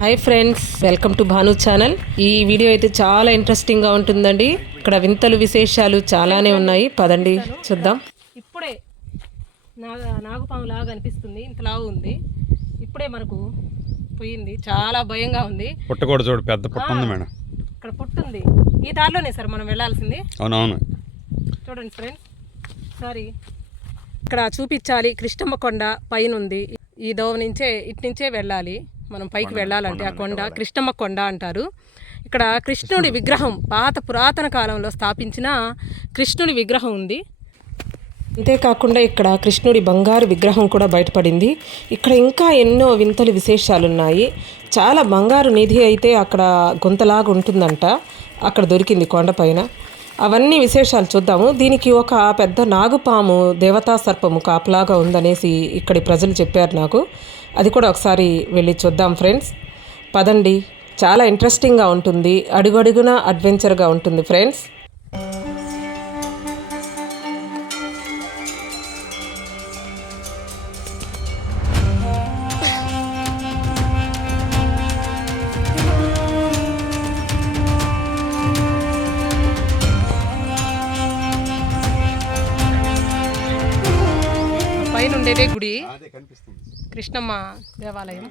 Hi friends, welcome to Bhanu channel. ఈ video అయితే చాలా ఇంట్రెస్టింగ్గా ఉంటుందండి. ఇక్కడ వింతలు విశేషాలు చాలానే ఉన్నాయి. పదండి చూద్దాం. ఇప్పుడే నాగుపాము లాగా అనిపిస్తుంది, ఇంతలాగా ఉంది. ఇప్పుడే మనకు పోయింది, చాలా భయంగా ఉంది. పుట్ట కూడా చూడు, పెద్ద పుట్ట ఉంది మేడం. ఇక్కడ పుట్ట ఉంది, ఈ దారిలోనే సార్ మనం వెళ్ళాల్సింది. అవునవును, చూడండి ఫ్రెండ్స్, సారీ ఇక్కడ చూపించాలి. కృష్ణమ్మ కొండ పైన ఉంది. ఈ దోవ నుంచే ఇటు నుంచే వెళ్ళాలి. మనం పైకి వెళ్ళాలంటే ఆ కొండ కృష్ణమ్మ కొండ అంటారు. ఇక్కడ కృష్ణుడి విగ్రహం, పురాతన కాలంలో స్థాపించిన కృష్ణుడి విగ్రహం ఉంది. అంతేకాకుండా ఇక్కడ కృష్ణుడి బంగారు విగ్రహం కూడా బయటపడింది. ఇక్కడ ఇంకా ఎన్నో వింతలు విశేషాలు ఉన్నాయి. చాలా బంగారు నిధి అయితే అక్కడ గుంతలాగా ఉంటుందంట, అక్కడ దొరికింది కొండపైన. అవన్నీ విశేషాలు చూద్దాము. దీనికి ఒక పెద్ద నాగుపాము, దేవతా సర్పము కాపలాగా ఉందనేసి ఇక్కడి ప్రజలు చెప్పారు నాకు. అది కూడా ఒకసారి వెళ్ళి చూద్దాం ఫ్రెండ్స్. పదండి, చాలా ఇంట్రెస్టింగ్గా ఉంటుంది. అడుగడుగున అడ్వెంచర్గా ఉంటుంది ఫ్రెండ్స్. పైన ఉండేదే గుడి, కృష్ణమ్మ దేవాలయం,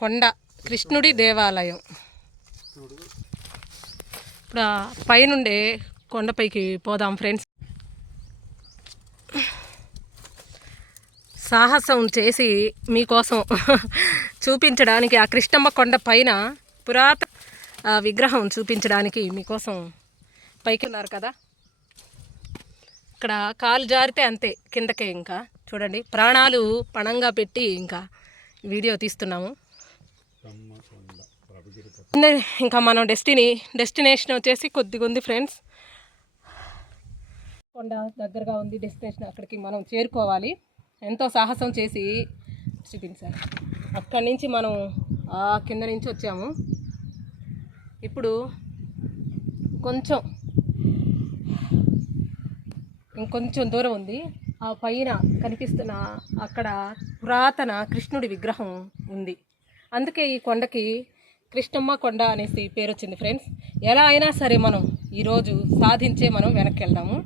కొండ కృష్ణుడి దేవాలయం. ఇప్పుడు పైనుండే కొండపైకి పోదాం ఫ్రెండ్స్. సాహసం చేసి మీకోసం చూపించడానికి, ఆ కృష్ణమ్మ కొండ పైన పురాతన విగ్రహం చూపించడానికి మీకోసం పైకి ఉన్నారు కదా. ఇక్కడ కాలు జారితే అంతే, కిందకే. ఇంకా చూడండి, ప్రాణాలు పణంగా పెట్టి ఇంకా వీడియో తీస్తున్నాము. ఇంకా మనం డెస్టినేషన్ వచ్చేసి కొద్దిగా ఉంది ఫ్రెండ్స్. కొండ దగ్గరగా ఉంది డెస్టినేషన్, అక్కడికి మనం చేరుకోవాలి. ఎంతో సాహసం చేసి చూపించాలి. అక్కడి నుంచి మనం ఆ కింద నుంచి వచ్చాము. ఇప్పుడు ఇంకొంచెం దూరం ఉంది. ఆ పైన కనిపిస్తున్న అక్కడ పురాతన కృష్ణుడి విగ్రహం ఉంది. అందుకే ఈ కొండకి కృష్ణమ్మ కొండ అనేసి పేరు వచ్చింది ఫ్రెండ్స్. ఎలా అయినా సరే మనం ఈరోజు సాధించే మనం వెనక్కి వెళ్దాము.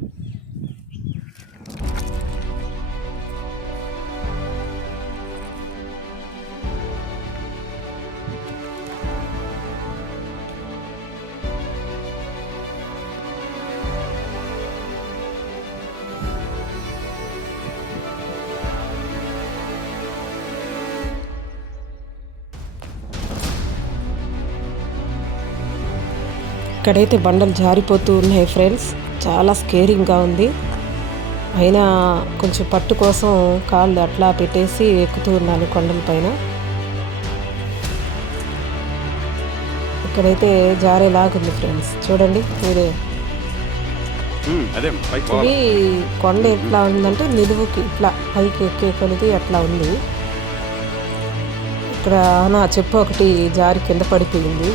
ఇక్కడైతే బండలు జారిపోతూ ఉన్నాయి ఫ్రెండ్స్. చాలా స్కేరింగ్గా ఉంది. అయినా కొంచెం పట్టు కోసం కాళ్ళు అట్లా పెట్టేసి ఎక్కుతూ ఉన్నాను కొండల పైన. ఇక్కడైతే జారేలాగుంది ఫ్రెండ్స్, చూడండి మీరే. ఇది కొండ ఎట్లా ఉందంటే నిలువుకి ఇట్లా పైకి ఎక్కే కొలిది అట్లా ఉంది. ఇక్కడ నా చెప్పు ఒకటి జారి కింద పడిపోయింది.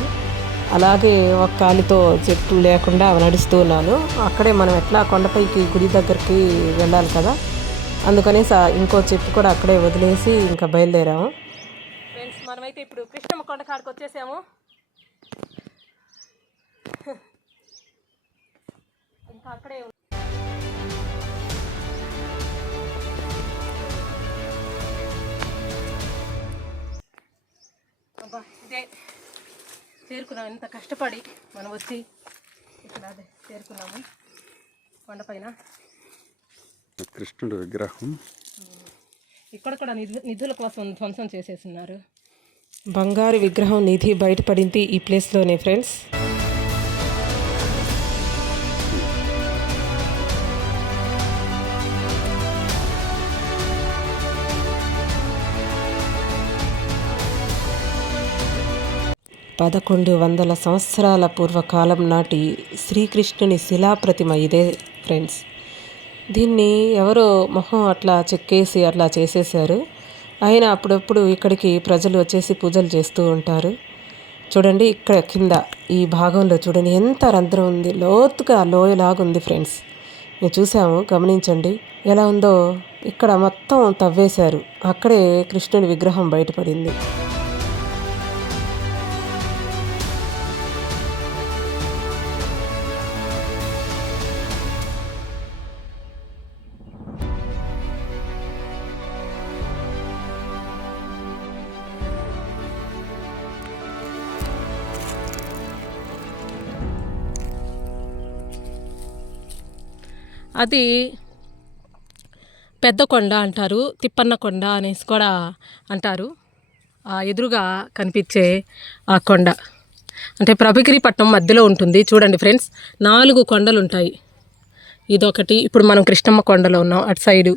అలాగే ఒక కాలితో చెట్టు లేకుండా నడుస్తూ ఉన్నాను. అక్కడే మనం ఎట్లా కొండపైకి గుడి దగ్గరికి వెళ్ళాలి కదా, అందుకని ఇంకో చెప్పు కూడా అక్కడే వదిలేసి ఇంకా బయలుదేరాము ఫ్రెండ్స్. మనమైతే ఇప్పుడు కృష్ణమ్మ కొండ కాడికి వచ్చేసాము. ఇంకా అక్కడే ఇదే చేరుకున్నాం. ఎంత కష్టపడి మనం వచ్చి ఇక్కడ అదే చేరుకున్నాము కొండపైన. కృష్ణుడి విగ్రహం ఇక్కడ కూడా నిధుల కోసం ధ్వంసం చేసేస్తున్నారు. బంగారు విగ్రహం నిధి బయటపడింది ఈ ప్లేస్లోనే ఫ్రెండ్స్. పదకొండు 1100 సంవత్సరాల పూర్వకాలం నాటి శ్రీకృష్ణుని శిలాప్రతిమ ఇదే ఫ్రెండ్స్. దీన్ని ఎవరో మొహం అట్లా చెక్కేసి అట్లా చేసేసారు. అయినా అప్పుడప్పుడు ఇక్కడికి ప్రజలు వచ్చేసి పూజలు చేస్తూ ఉంటారు. చూడండి, ఇక్కడ కింద ఈ భాగంలో చూడండి ఎంత రంధ్రం ఉంది, లోతుగా లోయలాగా ఉంది ఫ్రెండ్స్. మేము చూసాము, గమనించండి ఎలా ఉందో. ఇక్కడ మొత్తం తవ్వేశారు. అక్కడే కృష్ణుడి విగ్రహం బయటపడింది. అది పెద్ద కొండ అంటారు, తిప్పన్న కొండ అనేసి కూడా అంటారు. ఆ ఎదురుగా కనిపించే ఆ కొండ అంటే ప్రభగిరిపట్నం మధ్యలో ఉంటుంది. చూడండి ఫ్రెండ్స్, 4 కొండలు ఉంటాయి. ఇదొకటి, ఇప్పుడు మనం కృష్ణమ్మ కొండలో ఉన్నాం, అటు సైడు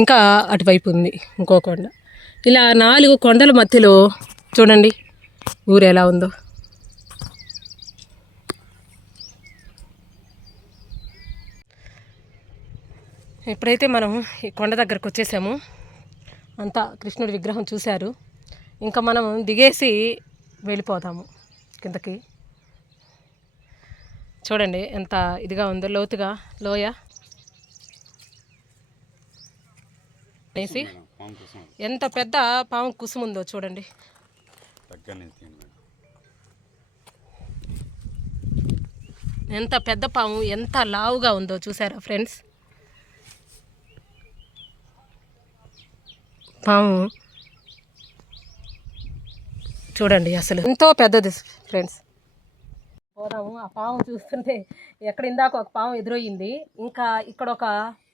ఇంకా అటువైపు ఉంది ఇంకో కొండ. ఇలా 4 కొండల మధ్యలో చూడండి ఊరు ఎలా ఉందో. ఇప్పుడైతే మనం ఈ కొండ దగ్గరకు వచ్చేసాము. అంతా కృష్ణుడి విగ్రహం చూశారు. ఇంకా మనం దిగేసి వెళ్ళిపోతాము కిందకి. చూడండి ఎంత ఇదిగా ఉందో, లోతుగా లోయ వేసి ఎంత పెద్ద పాము కుసుము ఉందో చూడండి. ఎంత పెద్ద పాము, ఎంత లావుగా ఉందో చూసారా ఫ్రెండ్స్. పాము చూడండి అసలు ఎంతో పెద్దది ఫ్రెండ్స్. పోదాము. ఆ పాము చూస్తుంటే ఎక్కడ ఇందాక ఒక పాము ఎదురయ్యింది, ఇంకా ఇక్కడ ఒక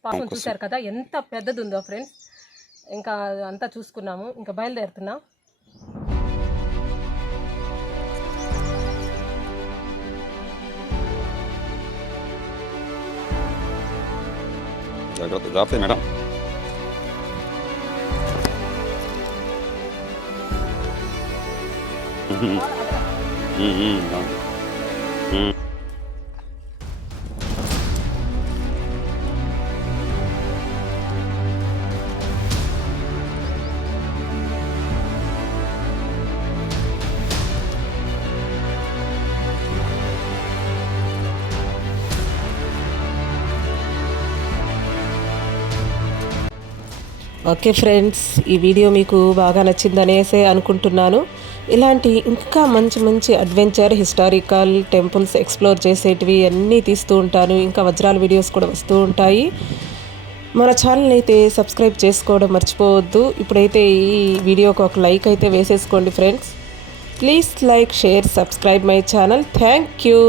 పాము చూశారు కదా ఎంత పెద్దది ఉందో ఫ్రెండ్స్. ఇంకా అంతా చూసుకున్నాము, ఇంకా బయలుదేరుతున్నాం. జాగ్రత్త మేడం. ఓకే ఫ్రెండ్స్, ఈ వీడియో మీకు బాగా నచ్చిందనేసే అనుకుంటున్నాను. ఇలాంటి ఇంకా మంచి మంచి అడ్వెంచర్, హిస్టారికల్ టెంపుల్స్ ఎక్స్ప్లోర్ చేసేటివి అన్నీ తీస్తూ ఉంటాను. ఇంకా వజ్రాల వీడియోస్ కూడా వస్తూ ఉంటాయి. మన ఛానల్ అయితే సబ్స్క్రైబ్ చేసుకోవడం మర్చిపోవద్దు. ఇప్పుడైతే ఈ వీడియోకి ఒక లైక్ అయితే వేసేసుకోండి friends. Please like, share, subscribe my channel. Thank you.